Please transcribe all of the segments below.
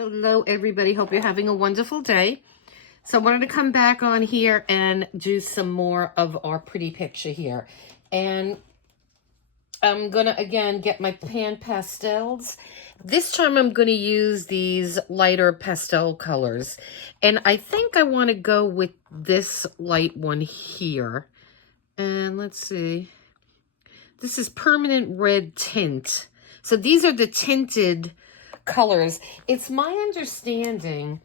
Hello, everybody. Hope you're having a wonderful day. So I wanted to come back on here and do some more of our pretty picture here. And I'm going to, again, get my pan pastels. This time I'm going to use these lighter pastel colors. And I think I want to go with this light one here. And let's see. This is Permanent Red Tint. So these are the tinted colors. It's my understanding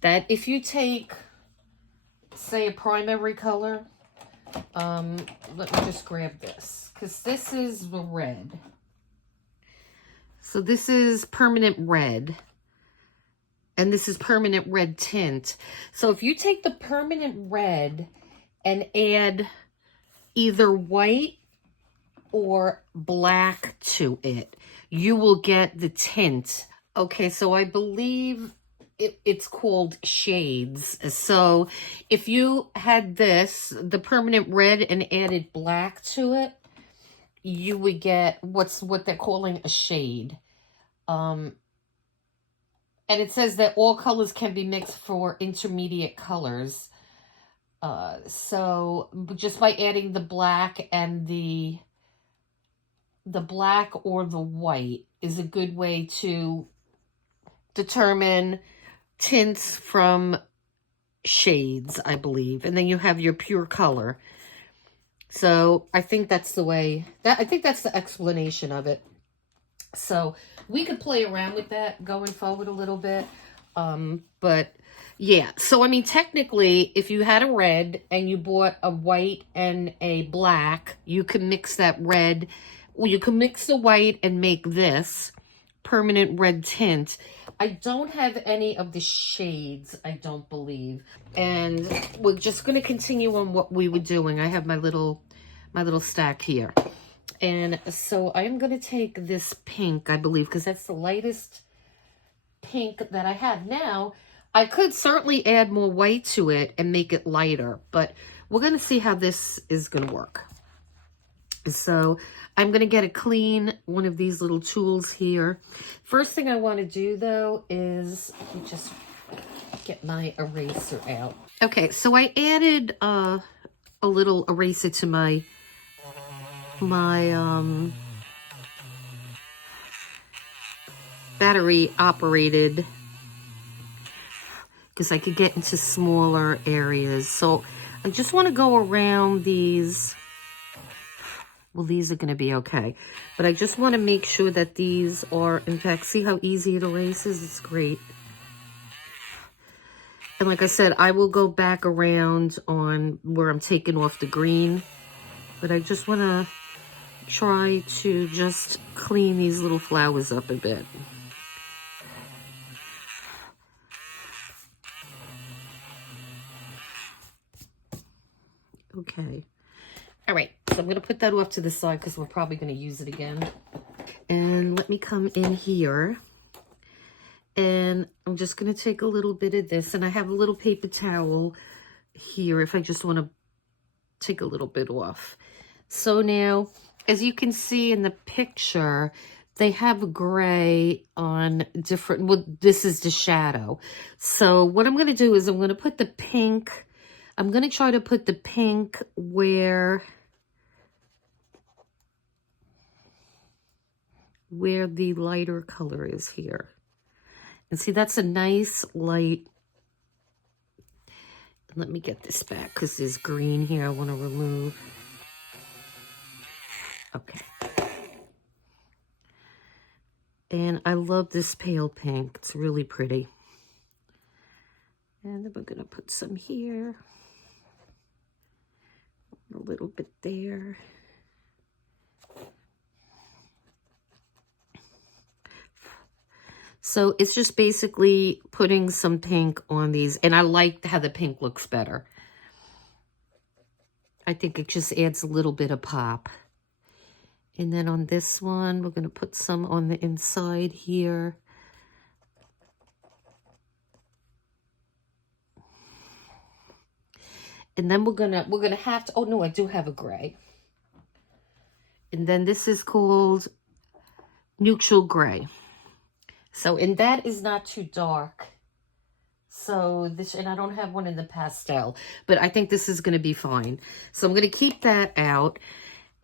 that if you take, say, a primary color, let me just grab this, because this is the red. So this is Permanent Red, and this is Permanent Red Tint. So if you take the Permanent Red and add either white or black to it, you will get the tint. Okay, so I believe it's called shades. So if you had this, the Permanent Red, and added black to it, you would get what they're calling a shade. And it says that all colors can be mixed for intermediate colors. So just by adding the black and the black or the white is a good way to determine tints from shades, I believe. And then you have your pure color. So I think that's the way, I think that's the explanation of it. So we could play around with that going forward a little bit. But yeah, so I mean, technically, if you had a red and you bought a white and a black, you can mix that red. Well, you can mix the white and make this Permanent Red Tint. I don't have any of the shades, I don't believe. And we're just going to continue on what we were doing. I have my little stack here. And so I'm going to take this pink, I believe, because that's the lightest pink that I have. Now, I could certainly add more white to it and make it lighter, but we're going to see how this is going to work. So I'm going to get one of these little tools here. First thing I want to do, though, is just get my eraser out. Okay, so I added a little eraser to my battery operated, because I could get into smaller areas. So I just want to go around these. Well, these are going to be okay. But I just want to make sure that these are, in fact, see how easy it erases? It's great. And like I said, I will go back around on where I'm taking off the green. But I just want to try to just clean these little flowers up a bit. Okay. All right, so I'm going to put that off to the side because we're probably going to use it again. And let me come in here. And I'm just going to take a little bit of this. And I have a little paper towel here if I just want to take a little bit off. So now, as you can see in the picture, they have gray on different, well, this is the shadow. So what I'm going to do is I'm going to put the pink, I'm going to try to put the pink where the lighter color is here. And see, that's a nice light. Let me get this back because there's green here I want to remove. Okay. And I love this pale pink. It's really pretty. And then we're going to put some here. A little bit there. So it's just basically putting some pink on these. And I like how the pink looks better. I think it just adds a little bit of pop. And then on this one, we're going to put some on the inside here. And then we're gonna have to, oh no, I do have a gray. And then this is called neutral gray. So, and that is not too dark. So this, and I don't have one in the pastel, but I think this is going to be fine. So I'm going to keep that out.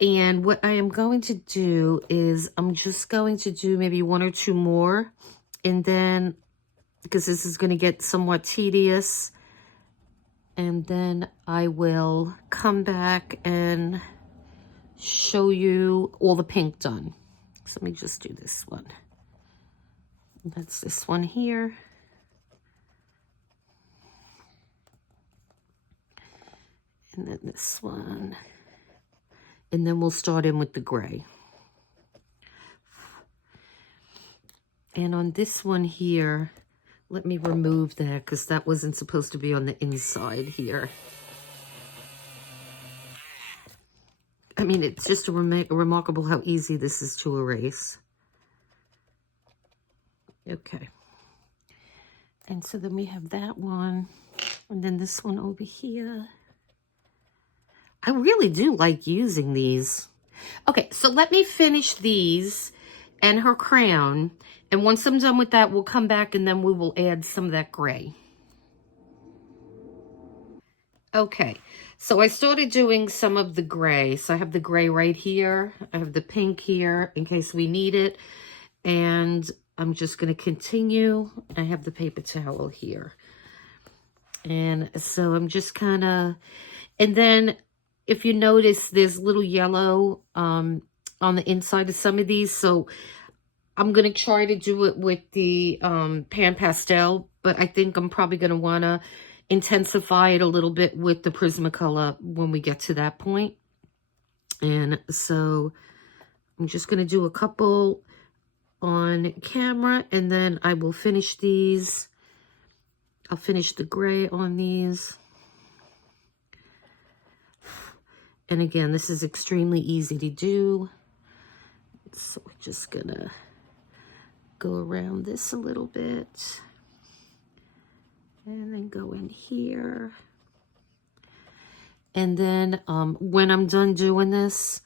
And what I am going to do is I'm just going to do maybe 1 or 2 more. And then, because this is going to get somewhat tedious, and then I will come back and show you all the pink done. So let me just do this one. That's this one here. And then this one. And then we'll start in with the gray. And on this one here, let me remove that because that wasn't supposed to be on the inside here. I mean, it's just remarkable how easy this is to erase. Okay. And so then we have that one. And then this one over here. I really do like using these. Okay, so let me finish these and her crown. And once I'm done with that, we'll come back and then we will add some of that gray. Okay, so I started doing some of the gray. So I have the gray right here. I have the pink here in case we need it. And I'm just going to continue. I have the paper towel here. And so I'm just kind of, and then if you notice, there's little yellow on the inside of some of these. So I'm going to try to do it with the pan pastel, but I think I'm probably going to want to intensify it a little bit with the Prismacolor when we get to that point. And so I'm just going to do a couple on camera, and then I will finish these. I'll finish the gray on these. And again, this is extremely easy to do. So we're just gonna go around this a little bit. And then go in here. And then when I'm done doing this,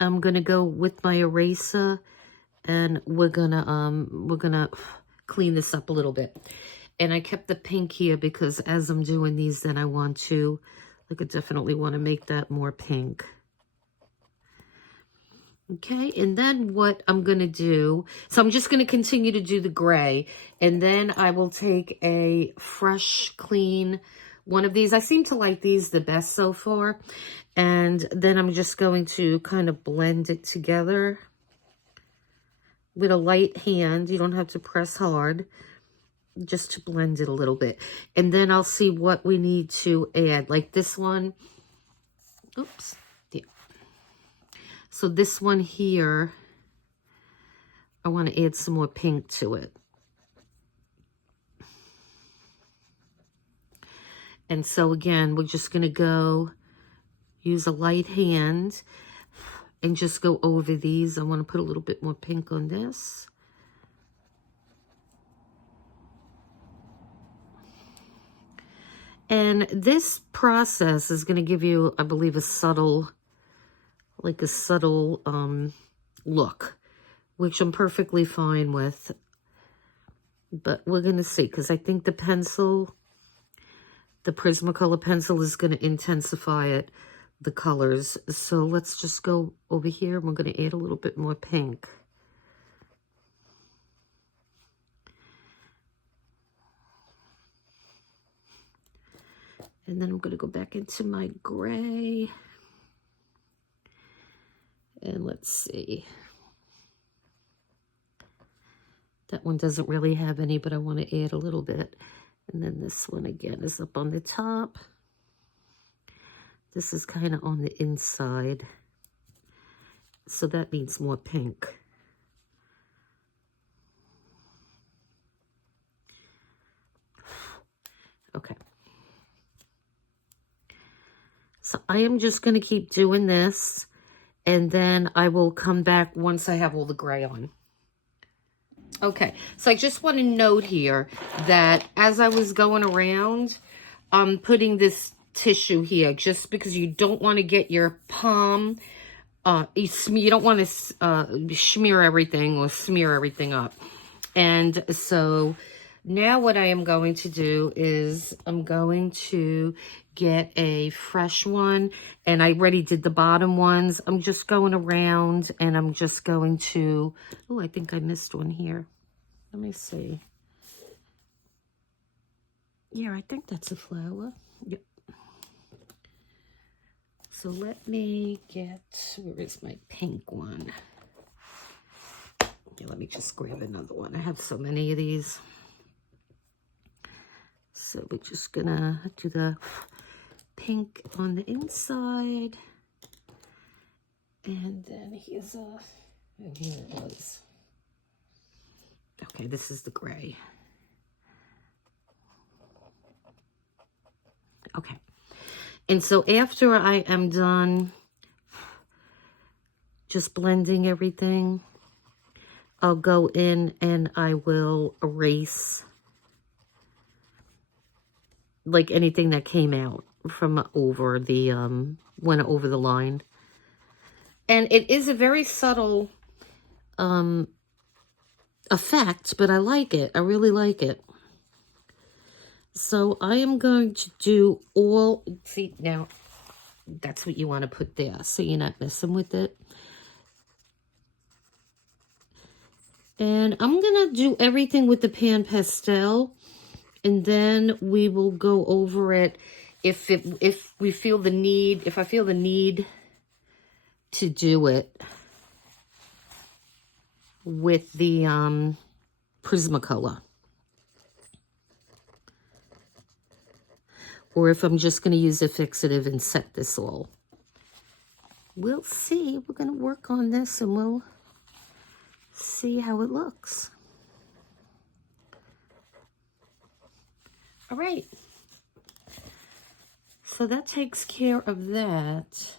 I'm gonna go with my eraser and we're gonna clean this up a little bit. And I kept the pink here because as I'm doing these, then I want to, like I definitely want to make that more pink. Okay, and then what I'm going to do, so I'm just going to continue to do the gray, and then I will take a fresh, clean one of these. I seem to like these the best so far, and then I'm just going to kind of blend it together with a light hand. You don't have to press hard, just to blend it a little bit. And then I'll see what we need to add, like this one. Oops. Yeah. So this one here, I want to add some more pink to it. And so again, we're just going to go use a light hand and just go over these. I want to put a little bit more pink on this. And this process is going to give you, I believe, a subtle, like a subtle look, which I'm perfectly fine with. But we're going to see, because I think the pencil, the Prismacolor pencil is going to intensify it, the colors. So let's just go over here and we're going to add a little bit more pink. And then I'm going to go back into my gray. And let's see. That one doesn't really have any, but I want to add a little bit. And then this one again is up on the top. This is kind of on the inside. So that needs more pink. Okay. So I am just going to keep doing this, and then I will come back once I have all the gray on. Okay, so I just want to note here that as I was going around, I'm putting this tissue here just because you don't want to get your palm, you don't want to smear everything or smear everything up. And so now what I am going to do is I'm going to get a fresh one, and I already did the bottom ones. I'm just going around and I'm just going to, oh, I think I missed one here. Let me see. Yeah, I think that's a flower. Yep. So let me get, where is my pink one? Yeah, let me just grab another one. I have so many of these. So we're just gonna do the pink on the inside. And then here's a, and here it was. Okay, this is the gray. Okay. And so after I am done just blending everything, I'll go in and I will erase like anything that came out from over the, went over the line. And it is a very subtle effect, but I like it. I really like it. So I am going to do all, see, now that's what you want to put there, so you're not messing with it. And I'm going to do everything with the pan pastel, and then we will go over it if we feel the need, if I feel the need to do it with the Prismacolor. Or if I'm just going to use a fixative and set this all. We'll see. We're going to work on this and we'll see how it looks. All right. So that takes care of that.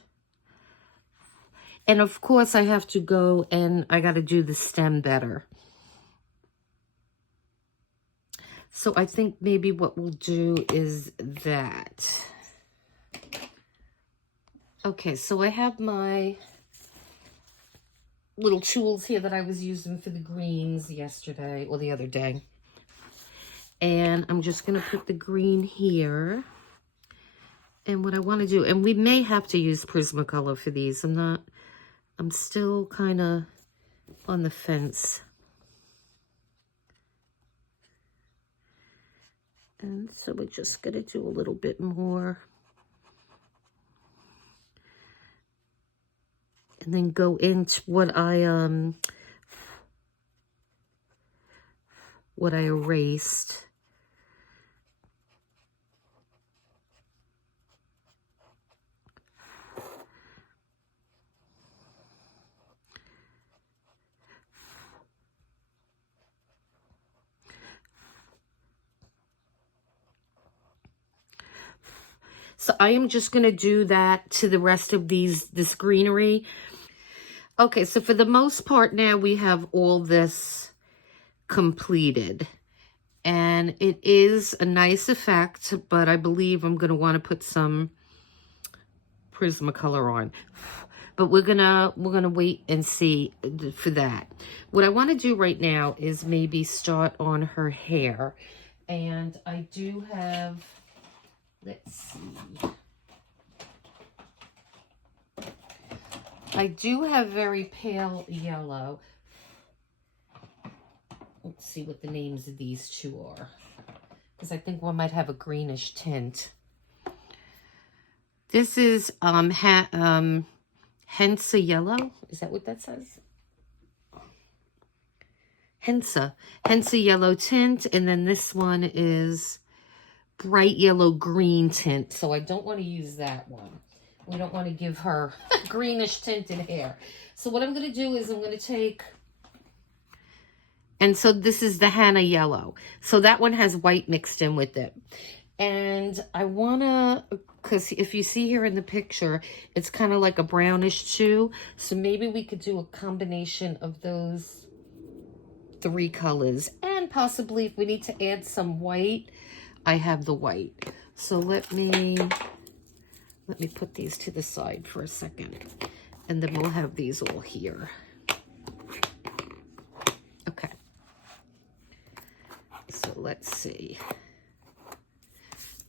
And of course I have to go and I got to do the stem better. So I think maybe what we'll do is that. Okay, so I have my little tools here that I was using for the greens yesterday or the other day. And I'm just going to put the green here. And what I want to do, and we may have to use Prismacolor for these. I'm still kind of on the fence. And so we're just going to do a little bit more. And then go into what I erased. So I am just going to do that to the rest of this greenery. Okay, so for the most part now we have all this completed. And it is a nice effect, but I believe I'm going to want to put some Prismacolor on. But we're gonna wait and see for that. What I want to do right now is maybe start on her hair. And I do have, let's see. I do have very pale yellow. Let's see what the names of these two are. Because I think one might have a greenish tint. This is Hensa yellow. Is that what that says? Hensa yellow tint. And then this one is bright yellow green tint. So I don't want to use that one. We don't want to give her greenish tinted hair. So what I'm going to do is I'm going to take, and so this is the Hannah yellow. So that one has white mixed in with it. And I want to, because if you see here in the picture, it's kind of like a brownish too. So maybe we could do a combination of those three colors. And possibly if we need to add some white, I have the white. So let me put these to the side for a second. And then we'll have these all here. Okay. let's see.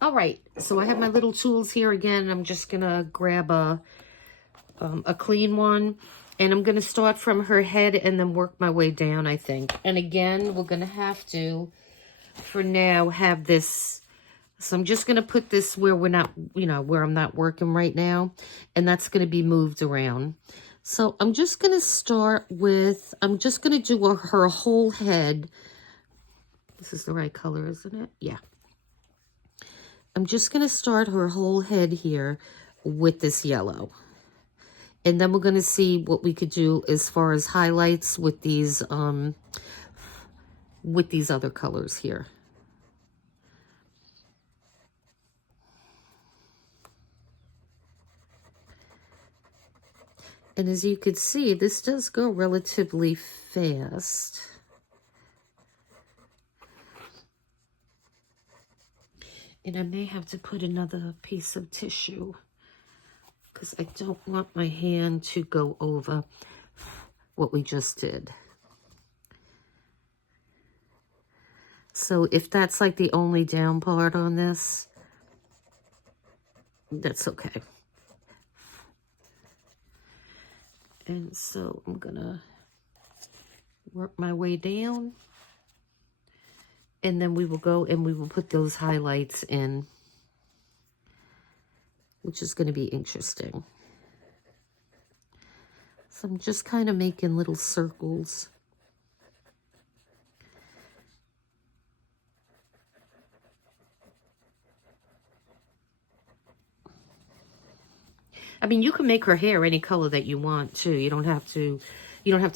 All right, so I have my little tools here again. I'm just gonna grab a clean one, and I'm gonna start from her head and then work my way down, I think. And again, we're gonna have to, for now, have this. So I'm just gonna put this where we're not, you know, where I'm not working right now, and that's gonna be moved around. So I'm just gonna start with, I'm just gonna do her whole head. This is the right color, isn't it? Yeah. I'm just going to start her whole head here with this yellow. And then we're going to see what we could do as far as highlights with these other colors here. And as you can see, this does go relatively fast. And I may have to put another piece of tissue because I don't want my hand to go over what we just did. So if that's like the only down part on this, that's okay. And so I'm gonna work my way down. And then we will go and we will put those highlights in, which is going to be interesting. So I'm just kind of making little circles. I mean, you can make her hair any color that you want too. You don't have to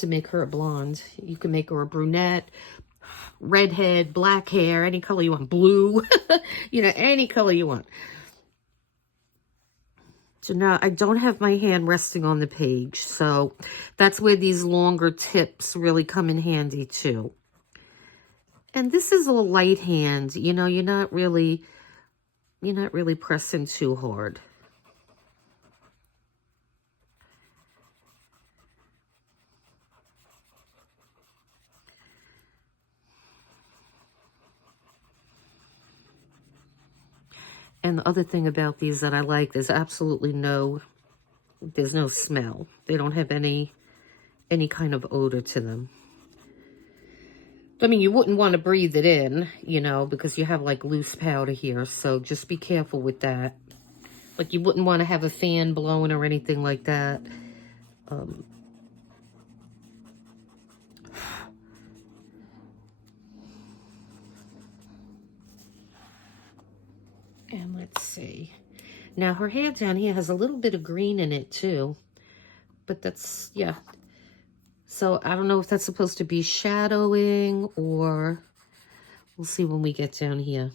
make her a blonde. You can make her a brunette, redhead, black hair, any color you want, blue, you know, any color you want. So now I don't have my hand resting on the page, so that's where these longer tips really come in handy too. And this is all light hand, you know, you're not really pressing too hard. And the other thing about these that I like, there's absolutely no smell. They don't have any kind of odor to them. I mean, you wouldn't want to breathe it in, you know, because you have like loose powder here. So just be careful with that. Like you wouldn't want to have a fan blowing or anything like that. And let's see. Now her hair down here has a little bit of green in it too. But that's, yeah. So I don't know if that's supposed to be shadowing or we'll see when we get down here.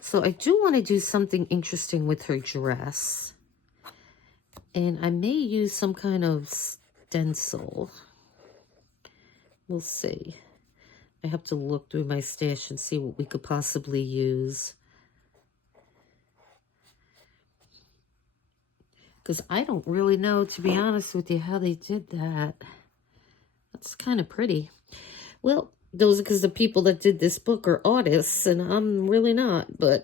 So I do want to do something interesting with her dress. And I may use some kind of stencil. We'll see. I have to look through my stash and see what we could possibly use. Because I don't really know, to be honest with you, how they did that. That's kind of pretty. Well, those are because the people that did this book are artists, and I'm really not. But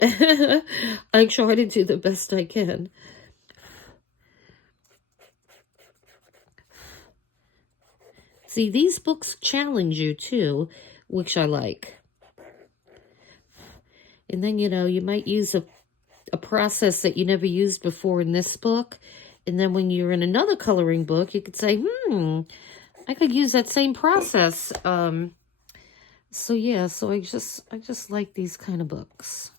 I try to do the best I can. See, these books challenge you too, which I like. And then, you know, you might use a process that you never used before in this book. And then when you're in another coloring book, you could say, I could use that same process. So yeah, so I just like these kind of books.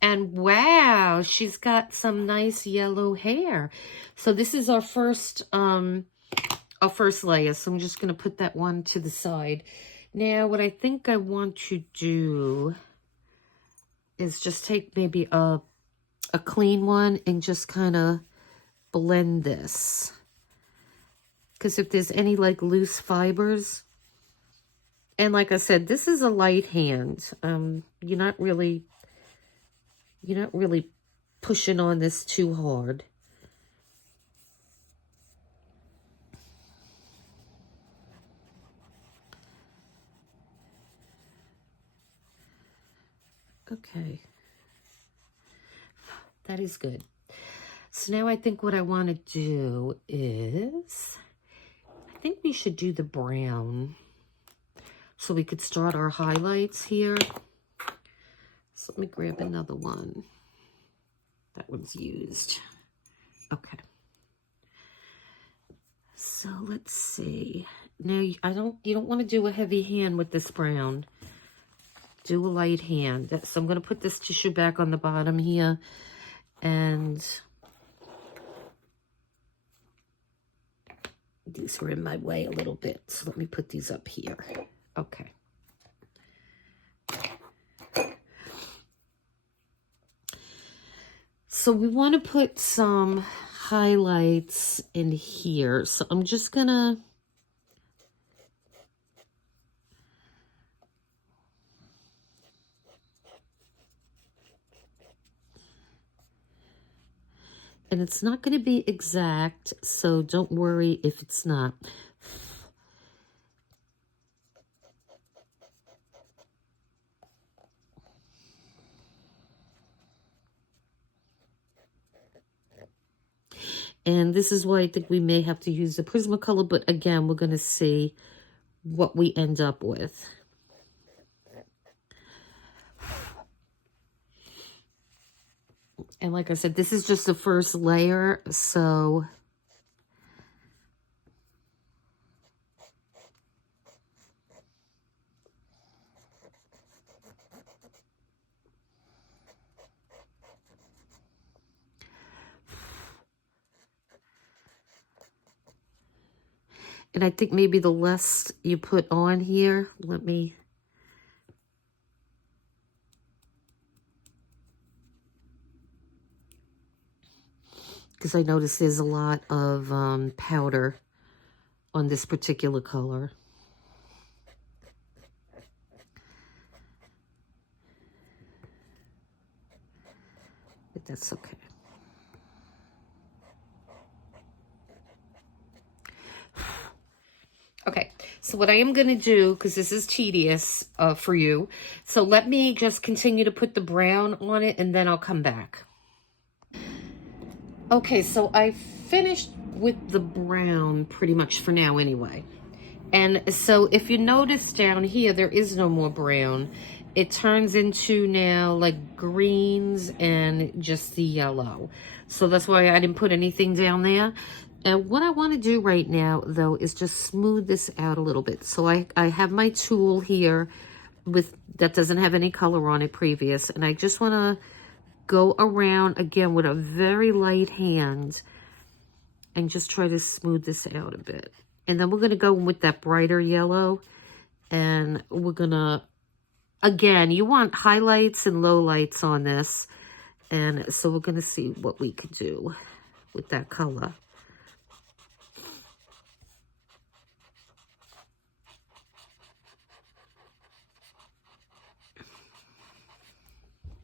And wow, she's got some nice yellow hair. So this is our first layer, so I'm just going to put that one to the side. Now, what I think I want to do is just take maybe a clean one and just kind of blend this. Because if there's any like loose fibers, and like I said, this is a light hand. You're not really pushing on this too hard. Okay. That is good. So now I think what I want to do is, I think we should do the brown. So we could start our highlights here. So let me grab another one. That one's used. Okay. So let's see. Now you don't want to do a heavy hand with this brown. Do a light hand. So I'm going to put this tissue back on the bottom here, and these were in my way a little bit. So let me put these up here. Okay. So we want to put some highlights in here. So I'm just going to and it's not going to be exact, so don't worry if it's not. And this is why I think we may have to use the Prismacolor, but again, we're going to see what we end up with. And like I said, this is just the first layer, so and I think maybe the less you put on here, let me, because I noticed there's a lot of powder on this particular color. But that's okay. Okay, so what I am going to do, because this is tedious for you, so let me just continue to put the brown on it, and then I'll come back. Okay, so I finished with the brown pretty much for now anyway. And so if you notice down here, there is no more brown. It turns into now like greens and just the yellow. So that's why I didn't put anything down there. And what I want to do right now, though, is just smooth this out a little bit. So I have my tool here that doesn't have any color on it previous. And I just want to go around again with a very light hand and just try to smooth this out a bit. And then we're going to go with that brighter yellow. And we're going to, again, you want highlights and lowlights on this. And so we're going to see what we could do with that color.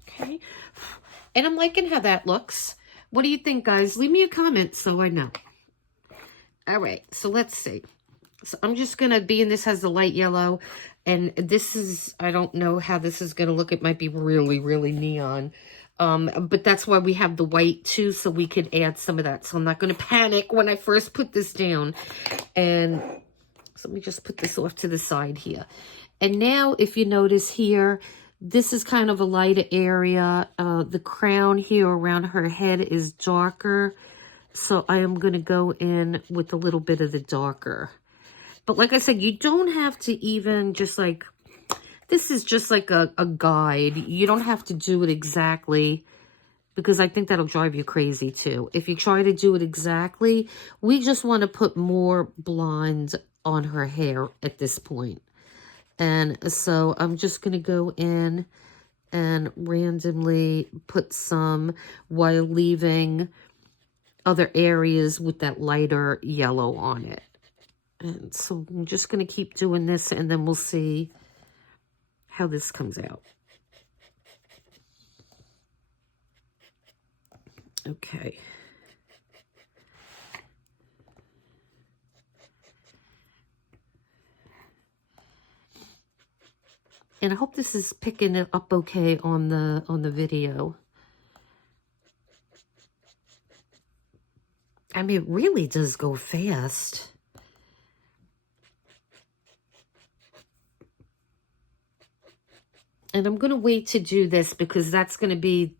Okay. And I'm liking how that looks. What do you think, guys? Leave me a comment so I know. All right, so let's see. So I'm just going to be, and this has the light yellow, and this is, I don't know how this is going to look. It might be really, really neon. But that's why we have the white too, so we could add some of that. So I'm not going to panic when I first put this down. And so let me just put this off to the side here. And now if you notice here, this is kind of a lighter area. The crown here around her head is darker. So I am going to go in with a little bit of the darker. But like I said, you don't have to even just like, this is just like a guide. You don't have to do it exactly, because I think that'll drive you crazy too. If you try to do it exactly, we just want to put more blonde on her hair at this point. And so I'm just going to go in and randomly put some while leaving other areas with that lighter yellow on it. And so I'm just going to keep doing this, and then we'll see how this comes out. Okay. And I hope this is picking it up okay on the video. I mean, it really does go fast. And I'm going to wait to do this because that's going to be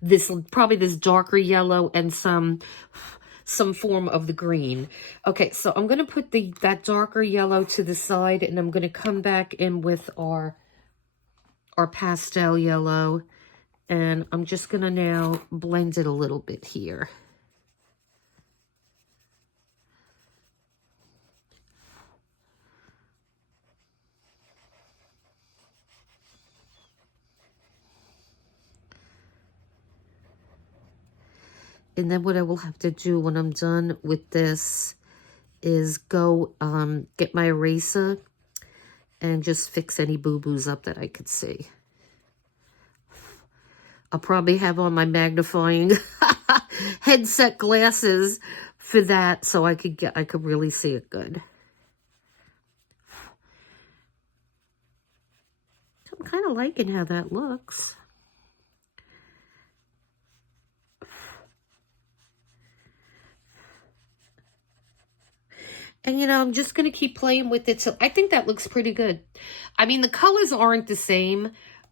this, probably this darker yellow and some form of the green. Okay, so I'm going to put that darker yellow to the side, and I'm going to come back in with our pastel yellow, and I'm just going to now blend it a little bit here. And then what I will have to do when I'm done with this is go get my eraser and just fix any boo-boos up that I could see. I'll probably have on my magnifying headset glasses for that, so I could really see it good. I'm kind of liking how that looks. And, you know, I'm just going to keep playing with it. So I think that looks pretty good. I mean, the colors aren't the same.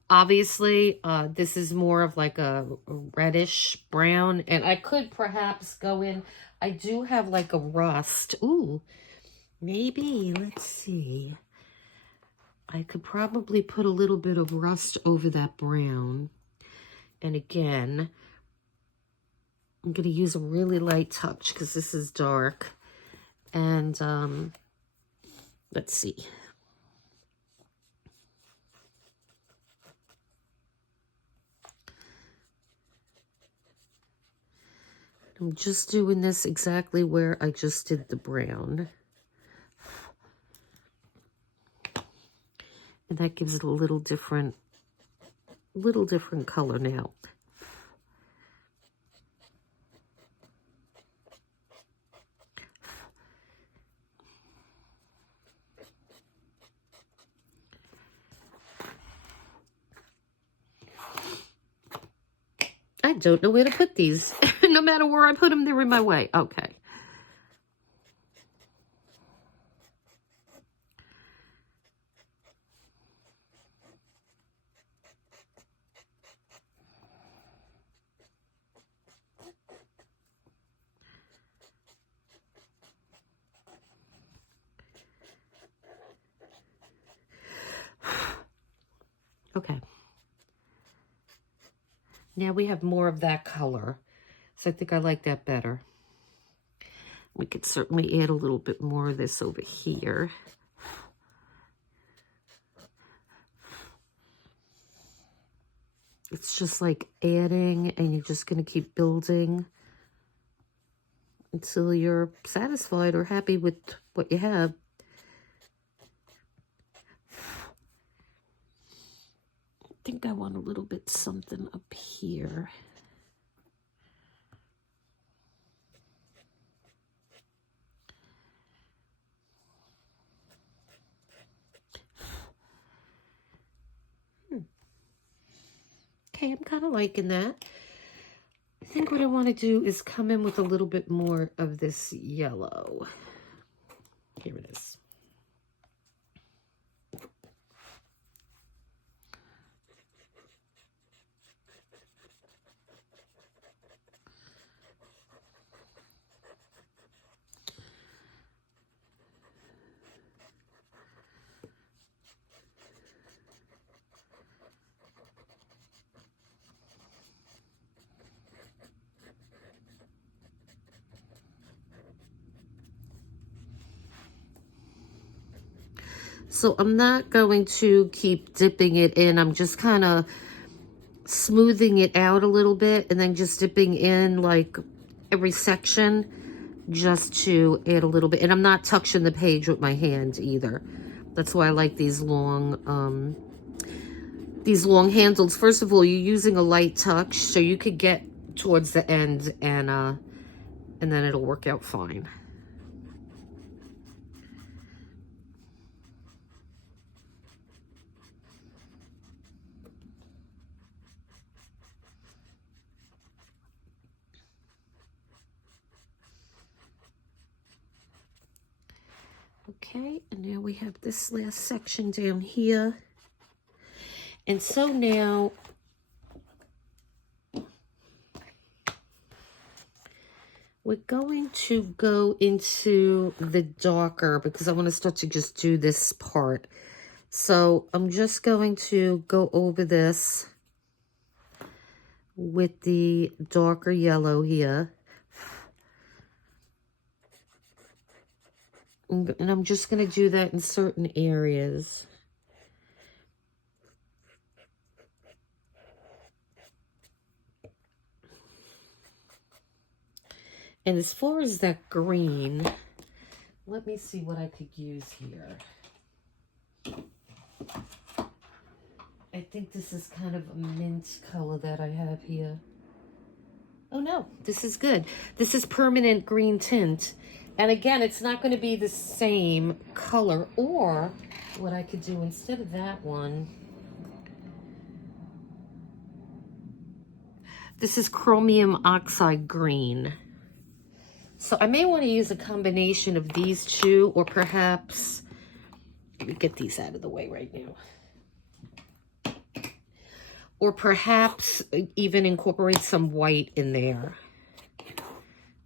Obviously, this is more of like a reddish brown. And I could perhaps go in. I do have like a rust. Ooh, maybe. Let's see. I could probably put a little bit of rust over that brown. And again, I'm going to use a really light touch because this is dark. And let's see. I'm just doing this exactly where I just did the brown. And that gives it a little different color now. I don't know where to put these. No matter where I put them, they're in my way. Okay. Okay. Now we have more of that color. So I think I like that better. We could certainly add a little bit more of this over here. It's just like adding, and you're just going to keep building until you're satisfied or happy with what you have. I think I want a little bit something up here. Okay, I'm kind of liking that. I think what I want to do is come in with a little bit more of this yellow. Here it is. So I'm not going to keep dipping it in. I'm just kind of smoothing it out a little bit and then just dipping in like every section just to add a little bit. And I'm not touching the page with my hand either. That's why I like these long handles. First of all, you're using a light touch, so you could get towards the end and then it'll work out fine. Okay, and now we have this last section down here. And so now we're going to go into the darker because I want to start to just do this part. So I'm just going to go over this with the darker yellow here. And I'm just going to do that in certain areas. And as far as that green, let me see what I could use here. I think this is kind of a mint color that I have here. Oh no, this is good. This is permanent green tint. And again, it's not going to be the same color. Or what I could do instead of that one, this is chromium oxide green. So I may want to use a combination of these two, or perhaps, let me get these out of the way right now. Or perhaps even incorporate some white in there.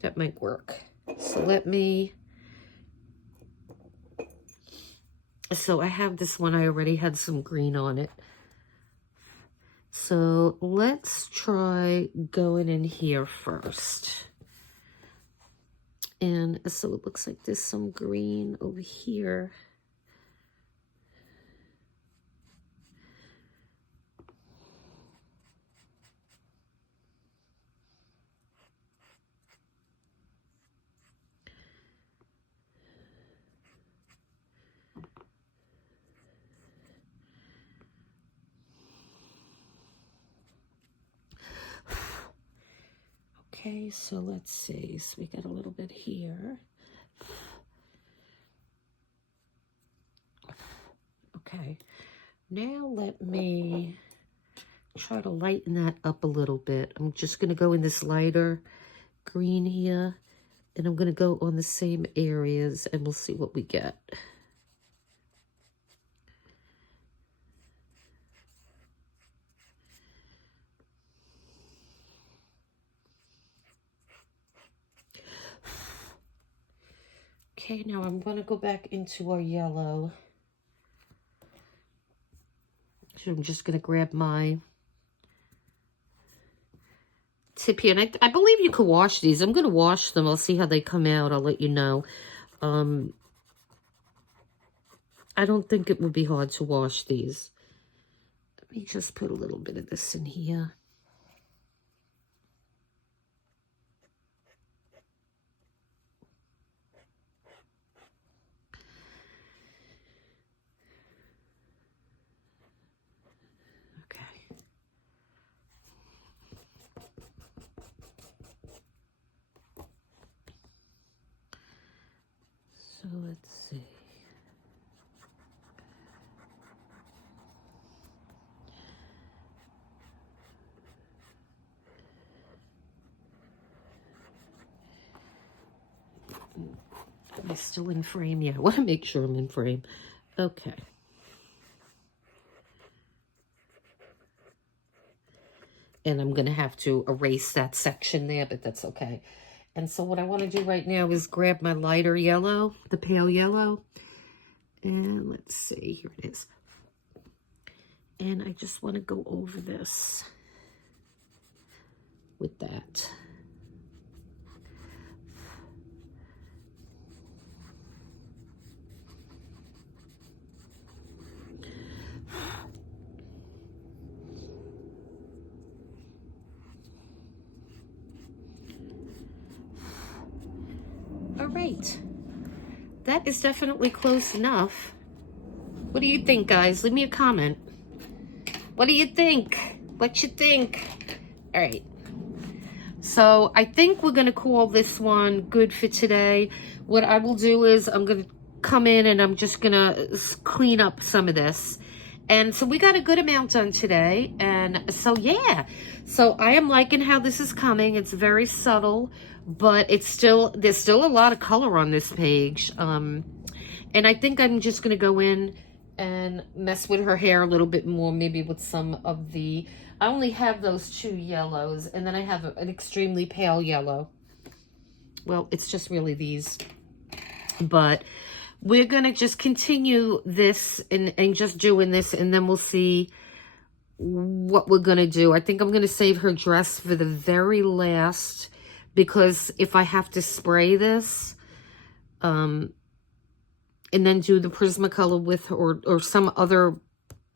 That might work. So let me, so I have this one, I already had some green on it. So let's try going in here first. And so it looks like there's some green over here. Okay, so let's see. So we got a little bit here. Okay, now let me try to lighten that up a little bit. I'm just going to go in this lighter green here, and I'm going to go on the same areas, and we'll see what we get. Okay, now I'm going to go back into our yellow. So I'm just going to grab my tip here. And I believe you can wash these. I'm going to wash them. I'll see how they come out. I'll let you know. I don't think it would be hard to wash these. Let me just put a little bit of this in here. So let's see. Am I still in frame? Yeah, I want to make sure I'm in frame. Okay. And I'm going to have to erase that section there, but that's okay. And so what I want to do right now is grab my lighter yellow, the pale yellow. And let's see, here it is. And I just want to go over this with that. All right, that is definitely close enough. What do you think, guys? Leave me a comment. What do you think? What you think? All right. So I think we're going to call this one good for today. What I will do is I'm going to come in and I'm just going to clean up some of this. And so we got a good amount done today. And so, yeah. So I am liking how this is coming. It's very subtle, but it's still, there's still a lot of color on this page. And I think I'm just going to go in and mess with her hair a little bit more, maybe with some of the, I only have those 2 yellows, and then I have an extremely pale yellow. Well, it's just really these. But we're going to just continue this and just doing this, and then we'll see what we're going to do. I think I'm going to save her dress for the very last, because if I have to spray this, and then do the Prismacolor with her, or some other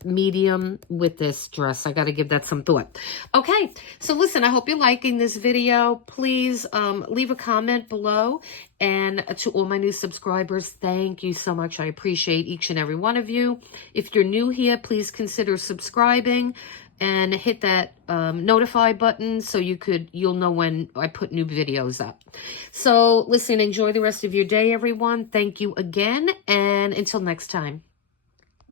medium with this dress, I got to give that some thought. Okay, so listen, I hope you're liking this video. Please leave a comment below, and to all my new subscribers, thank you so much. I appreciate each and every one of you. If you're new here, please consider subscribing and hit that notify button so you'll know when I put new videos up. So listen, enjoy the rest of your day, everyone. Thank you again, and until next time.